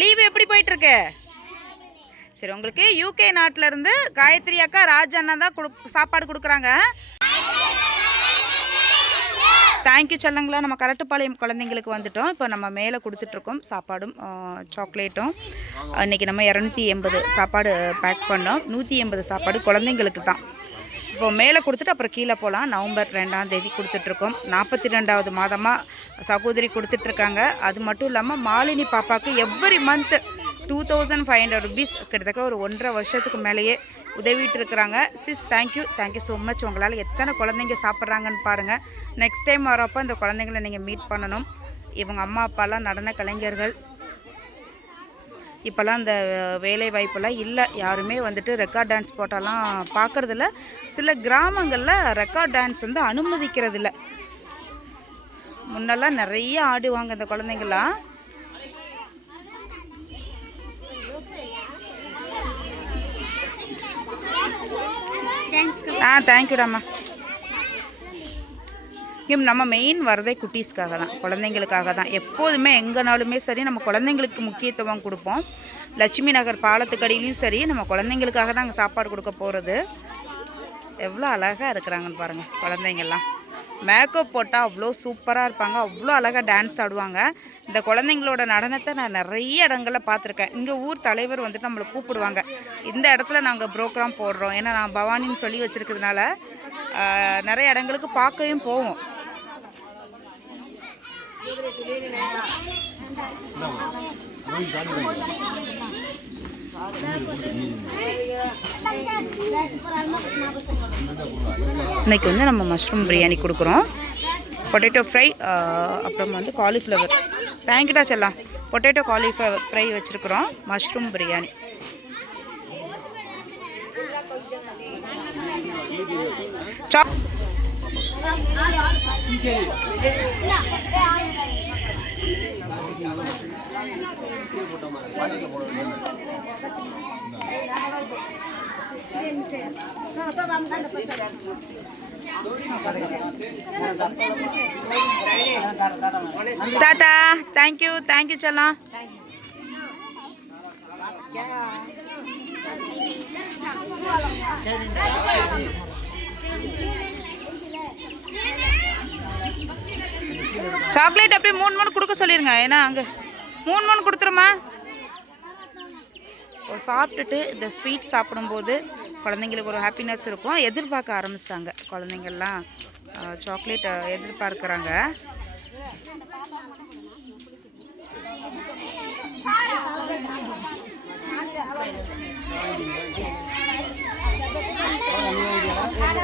Leave எப்படி போயிட்டுருக்கு? சரி உங்களுக்கு யூகே நாட்டிலேருந்து காயத்ரி அக்கா ராஜ் அண்ணா தான் கொடு சாப்பாடு கொடுக்குறாங்க. தேங்க்யூ சொல்லுங்களா நம்ம கரட்டுப்பாளையம் குழந்தைங்களுக்கு வந்துட்டோம். இப்போ நம்ம மேலே கொடுத்துட்ருக்கோம் சாப்பாடும் சாக்லேட்டும் இன்றைக்கி நம்ம இரநூத்தி எண்பது சாப்பாடு பேக் பண்ணோம். நூற்றி எண்பது சாப்பாடு குழந்தைங்களுக்கு தான். இப்போ மேலே கொடுத்துட்டு அப்புறம் கீழே போகலாம். நவம்பர் ரெண்டாம் தேதி கொடுத்துட்ருக்கோம். நாற்பத்தி ரெண்டாவது மாதமாக சகோதரி கொடுத்துட்ருக்காங்க. அது மட்டும் இல்லாமல் மாலினி பாப்பாவுக்கு every month two thousand five hundred rupees கிட்டத்தட்ட ஒரு ஒன்றரை வருஷத்துக்கு மேலேயே உதவிட்டு இருக்கிறாங்க sis thank you thank you so much உங்களால் எத்தனை குழந்தைங்க சாப்பிட்றாங்கன்னு பாருங்கள் நெக்ஸ்ட் டைம் வரப்போ இந்த குழந்தைங்கள நீங்கள் மீட் பண்ணணும். இவங்க அம்மா அப்பாலாம் நடன கலைஞர்கள். இப்போல்லாம் அந்த வேலை வாய்ப்பெல்லாம் இல்லை. யாருமே வந்துட்டு ரெக்கார்ட் டான்ஸ் போட்டாலாம் பார்க்குறதில்ல. சில கிராமங்களில் ரெக்கார்ட் டான்ஸ் வந்து அனுமதிக்கிறதில்ல. முன்னெல்லாம் நிறைய ஆடுவாங்க இந்த குழந்தைங்களாம் ஆ தேங்க்யூடாம்மா நம்ம மெயின் வரதே குட்டீஸ்க்காக தான் குழந்தைங்களுக்காக தான். எப்போதுமே எங்கேனாலுமே சரி நம்ம குழந்தைங்களுக்கு முக்கியத்துவம் கொடுப்போம். லட்சுமி நகர் பாலத்துக்கடியிலையும் சரி நம்ம குழந்தைங்களுக்காக தான் அங்கே சாப்பாடு கொடுக்க போகிறது எவ்வளோ அழகாக இருக்கிறாங்கன்னு பாருங்கள் குழந்தைங்கள்லாம் மேக்கப் போட்டால் அவ்வளோ சூப்பராக இருப்பாங்க அவ்வளோ அழகாக டான்ஸ் ஆடுவாங்க. இந்த குழந்தைங்களோட நடனத்தை நான் நிறைய இடங்களில் பார்த்துருக்கேன். இங்கே ஊர் தலைவர் வந்துட்டு நம்மளை கூப்பிடுவாங்க. இந்த இடத்துல நாங்கள் ப்ரோக்ராம் போடுறோம். ஏன்னா நான் பவானின்னு சொல்லி வச்சுருக்கிறதுனால நிறைய இடங்களுக்கு பார்க்கவும் போவோம். இன்னைக்கு வந்து நம்ம மஷ்ரூம் பிரியாணி கொடுக்குறோம். பொட்டேட்டோ ஃப்ரை அப்புறம் வந்து காலிஃப்ளவர் தேங்க்யூடா செல்லாம் பொட்டேட்டோ காலிஃப்ளவர் ஃப்ரை வச்சுருக்குறோம். மஷ்ரூம் பிரியாணி டாட்டா தேங்க்யூ தேங்க்யூ செல்லாம் சாக்லேட் அப்படியே மூணு மூணு கொடுக்க சொல்லிருங்க. ஏன்னா அங்கே மூணு மூணு கொடுத்துருமா? இப்போ சாப்பிட்டுட்டு இந்த ஸ்வீட் சாப்பிடும்போது குழந்தைங்களுக்கு ஒரு ஹாப்பினஸ் இருக்கும். எதிர்பார்க்க ஆரம்பிச்சிட்டாங்க குழந்தைங்கள்லாம். சாக்லேட் எதிர்பார்க்குறாங்க.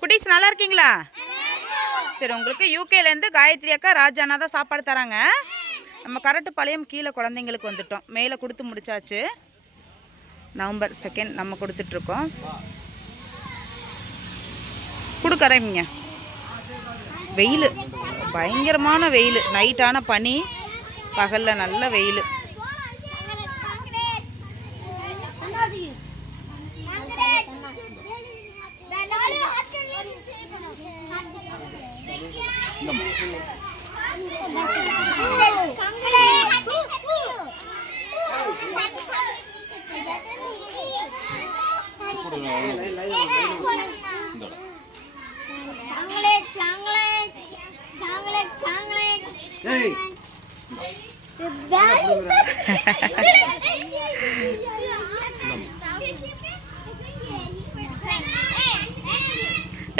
குட்டீஸ் நல்லா இருக்கீங்களா? சரி உங்களுக்கு யூகேலேருந்து காயத்ரி அக்கா ராஜானா தான் சாப்பாடு தராங்க. நம்ம கரட்டுப்பாளையம் கீழே குழந்தைங்களுக்கு வந்துட்டோம். மேலே கொடுத்து முடிச்சாச்சு. நவம்பர் செகண்ட் நம்ம கொடுத்துட்ருக்கோம். கொடுக்கறீங்க வெயில். பயங்கரமான வெயில். நைட்டான பனி. பகலில் நல்ல வெயில்.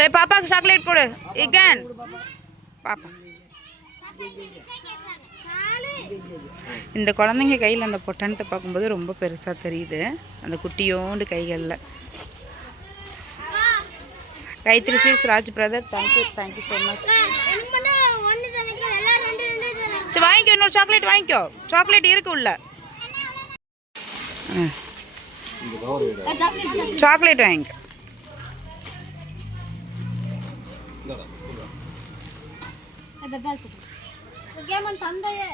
ஏய் பாப்பாக்கு சாக்லேட் போடு. இகன் பாப்பா. இந்த குழந்தைங்க கையில் அந்த பொட்டணத்தை பார்க்கும்போது ரொம்ப பெருசாக தெரியுது. அந்த குட்டியோண்டு கைகளில். Gayathri sis Raj brother thank you thank you so much எனக்கு மட்டும் ஒன்று தனக்கு எல்லாம் ரெண்டு ரெண்டு தரேன் சரி வாங்கிக்கோ இன்னொரு சாக்லேட் வாங்கிக்கோ. சாக்லேட் இருக்கு உள்ள. சாக்லேட் வாங்கிக்க. தந்தையே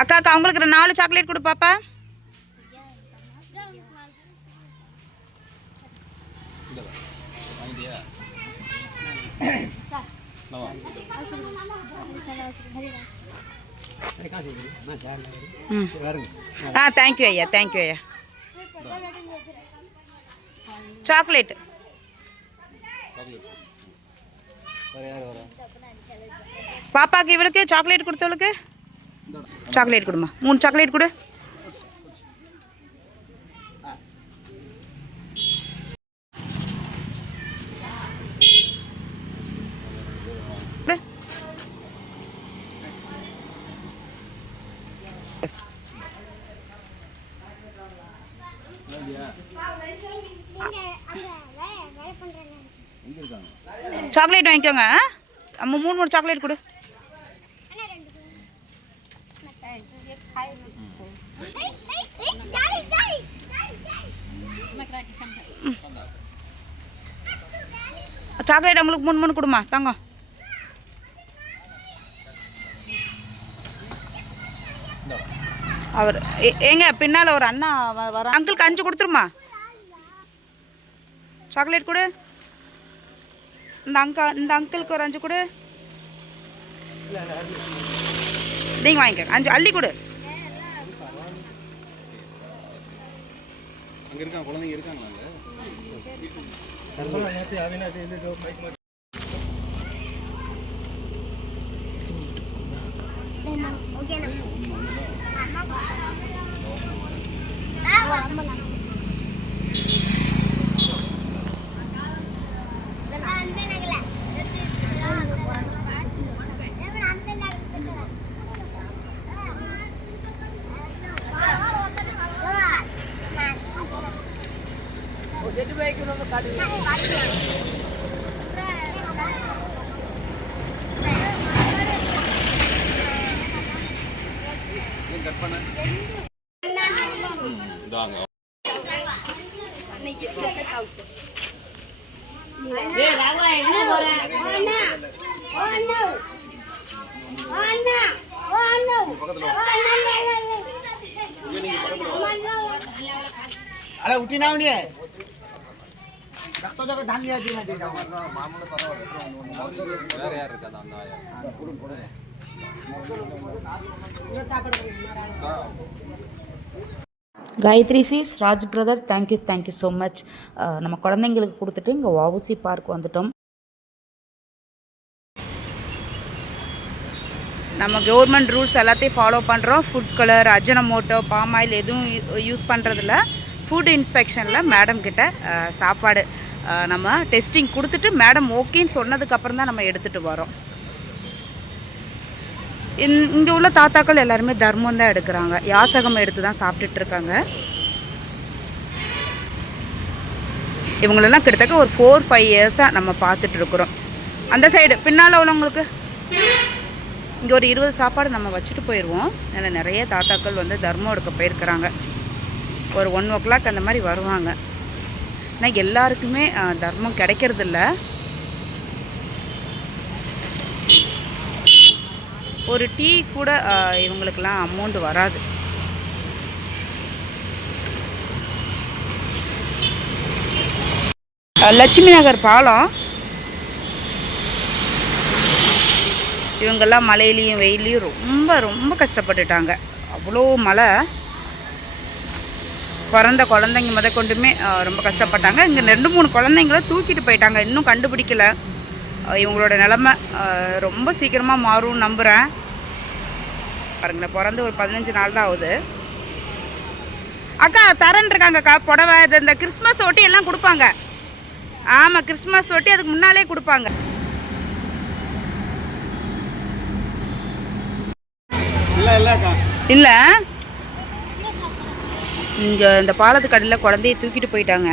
அக்கா அக்கா அவங்களுக்கு ஒரு நாலு சாக்லேட் கொடு பாப்பா. ம் ஆ தேங்க்யூ ஐயா தேங்க்யூ ஐயா. சாக்லேட் பாப்பாக்கு இவளுக்கு சாக்லேட் கொடுத்தவளுக்கு? சாக்லேட் கொடுமா. மூணு சாக்லேட் கொடு கொடு. சாக்லேட் வாங்கிக்கோங்க நம்ம மூணு மூணு சாக்லேட் கொடு. சாக்லேட் அவங்களுக்கு மூணு மூணு கொடுமா தாங்க. அவர் ஏ- ஏங்க பின்னால் ஒரு அண்ணா வ- வர அங்கிளுக்கு அஞ்சு கொடுத்துருமா சாக்லேட் கொடு. இந்த அங்கா இந்த அங்கிளுக்கு ஒரு அஞ்சு கொடு. நீங்கள் வாங்கிக்க. அஞ்சு அள்ளி கொடு. அங்க అలా ఉట్టినా ఉండే ರಕ್ತ ಜಾಗ ಧಾನ್ಯ ಮಾಮೂಲಿ ಪರವಾಗಿಲ್ಲ ಯಾರು ಯಾರು Gayathri sis Raj brother thank you thank you so much நம்ம குழந்தைங்களுக்கு கொடுத்துட்டு இங்கே வாவுசி பார்க் வந்துட்டோம். நம்ம கவர்மெண்ட் ரூல்ஸ் எல்லாத்தையும் ஃபாலோ பண்ணுறோம் food colour ajinomoto palm oil எதுவும் யூஸ் பண்ணுறதில்ல ஃபுட் இன்ஸ்பெக்ஷனில் மேடம் கிட்ட சாப்பாடு நம்ம டெஸ்டிங் கொடுத்துட்டு மேடம் ஓகேன்னு சொன்னதுக்கப்புறம் தான் நம்ம எடுத்துகிட்டு வரோம். இங்கே உள்ள தாத்தாக்கள் எல்லாருமே தர்மம் தான் எடுக்கிறாங்க. யாசகம் எடுத்து தான் சாப்பிட்டுட்டு இருக்காங்க. இவங்களெல்லாம் கிட்டத்தட்ட ஒரு ஃபோர் ஃபைவ் இயர்ஸாக நம்ம பார்த்துட்டு இருக்கிறோம். அந்த சைடு பின்னால் உள்ளவங்களுக்கு? இங்கே ஒரு இருபது சாப்பாடு நம்ம வச்சுட்டு போயிடுவோம் ஏன்னா நிறைய தாத்தாக்கள் வந்து தர்மம் எடுக்க போயிருக்கிறாங்க. ஒரு ஒன் ஓ கிளாக் அந்த மாதிரி வருவாங்க. ஆனால் எல்லாருக்குமே தர்மம் கிடைக்கிறதில்ல. ஒரு டீ கூட இவங்களுக்கெல்லாம் அமௌண்ட் வராது. லட்சுமி நகர் பாலம். இவங்கெல்லாம் மழையிலையும் வெயிலையும் ரொம்ப ரொம்ப கஷ்டப்பட்டுட்டாங்க. அவ்வளோ மழை. பிறந்த குழந்தைங்க முத கொண்டுமே ரொம்ப கஷ்டப்பட்டாங்க. இங்கே ரெண்டு மூணு குழந்தைங்கள தூக்கிட்டு போயிட்டாங்க. இன்னும் கண்டுபிடிக்கல. இவங்களோட நிலமை ரொம்ப சீக்கிரமாக மாறும்னு நம்புகிறேன் பாருங்களேன் பிறந்து ஒரு பதினஞ்சு நாள் தான் ஆகுது. அக்கா தரன் இருக்காங்கக்கா புடவை இது இந்த கிறிஸ்மஸ் ஒட்டி எல்லாம் கொடுப்பாங்க. ஆமாம் கிறிஸ்மஸ் ஒட்டி அதுக்கு முன்னாலே கொடுப்பாங்க. இல்ல இங்கே இந்த பாலத்துக்கு அடியில் குழந்தைய தூக்கிட்டு போயிட்டாங்க.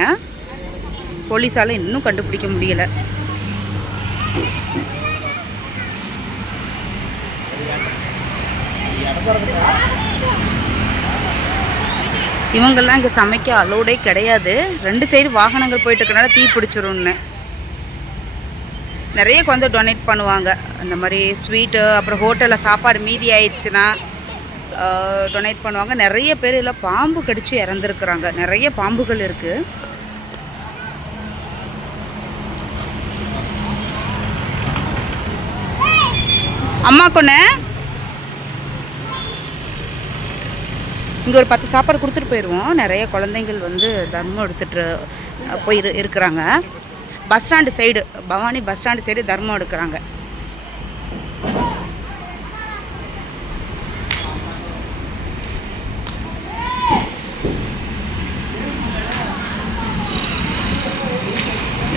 போலீஸால் இன்னும் கண்டுபிடிக்க முடியல. இவங்கெல்லாம் இங்கே சமைக்க அலோடே கிடையாது. ரெண்டு சைடு வாகனங்கள் போயிட்டு இருக்கனால தீ பிடிச்சிரும்னு. நிறைய வந்து டொனேட் பண்ணுவாங்க. அந்த மாதிரி ஸ்வீட்டு அப்புறம் ஹோட்டலில் சாப்பாடு மீதி ஆயிடுச்சுன்னா டொனேட் பண்ணுவாங்க. நிறைய பேர் இதில் பாம்பு கடித்து இறந்துருக்குறாங்க. நிறைய பாம்புகள் இருக்குது அம்மா கொண்ணே இங்கே ஒரு பத்து சாப்பாடு கொடுத்துட்டு போயிடுவோம் நிறைய குழந்தைங்கள் வந்து தர்மம் எடுத்துட்டு அஹ், போய் இருக்கிறாங்க. Bus stand side Bhavani bus stand side தர்மம் எடுக்கிறாங்க.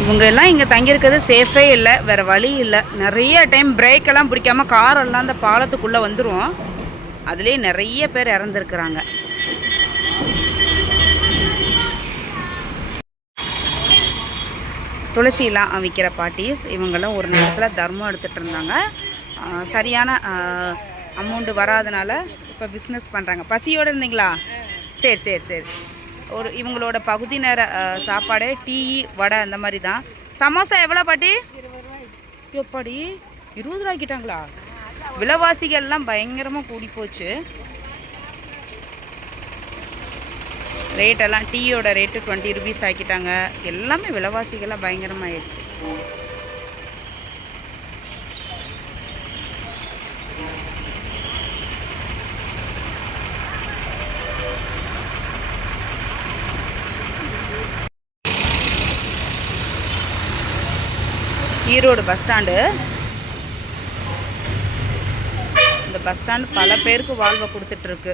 இவங்க எல்லாம் இங்கே தங்கியிருக்கிறது சேஃபே இல்லை வேறு வழி இல்லை. நிறைய டைம் பிரேக் எல்லாம் பிடிக்காம கார் எல்லாம் அந்த பாலத்துக்குள்ளே வந்துடும் அதுலேயே நிறைய பேர் இறந்துருக்குறாங்க. துளசிலாம் விற்கிற பாட்டிஸ் இவங்கெல்லாம் ஒரு நேரத்தில் தர்மம் எடுத்துகிட்டு இருந்தாங்க. சரியான அமௌண்ட்டு வராதனால இப்போ பிஸ்னஸ் பண்ணுறாங்க பசியோடு இருந்தீங்களா? சரி சரி சரி. ஒரு இவங்களோட பகுதி நேர சாப்பாடு டீ வடை அந்த மாதிரி தான். சமோசா எவ்வளோ பாட்டி? எப்பாடி? இருபது ரூபாய்க்கிட்டாங்களா? விலைவாசிகள்லாம் பயங்கரமாக கூடி போச்சு. ரேட்டெல்லாம் டீயோட ரேட்டு டுவெண்ட்டி ருபீஸ் ஆக்கிட்டாங்க. எல்லாமே விலைவாசிகள்லாம் பயங்கரமாகிடுச்சு ஈரோடு பஸ் ஸ்டாண்டு. இந்த பஸ் ஸ்டாண்டு பல பேருக்கு வாழ்வை கொடுத்துட்ருக்கு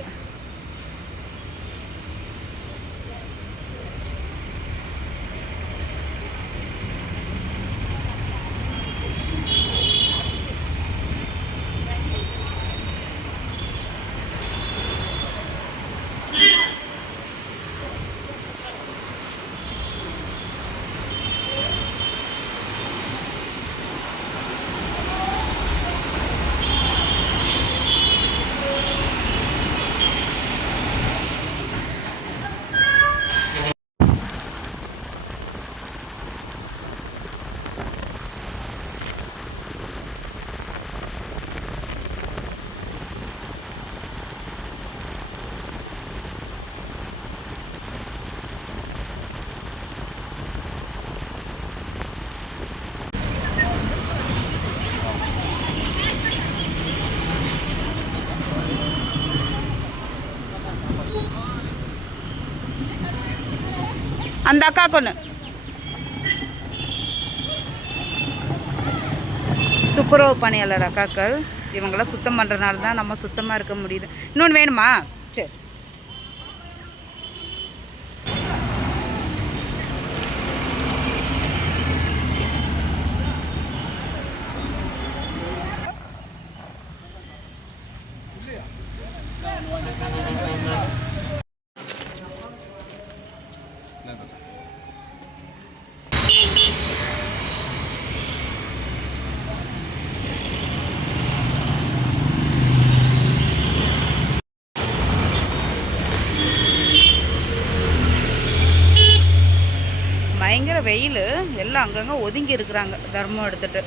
அந்த அக்கா கொன்று துப்புரவு பணியாளர் அக்காக்கள் இவங்களாம் சுத்தம் பண்ணுறதுனால தான் நம்ம சுத்தமாக இருக்க முடியுது. இன்னொன்று வேணுமா? சரி. வெயில் எல்லாம் அங்கங்கே ஒதுங்கி இருக்கிறாங்க. தர்மம் எடுத்துட்டு.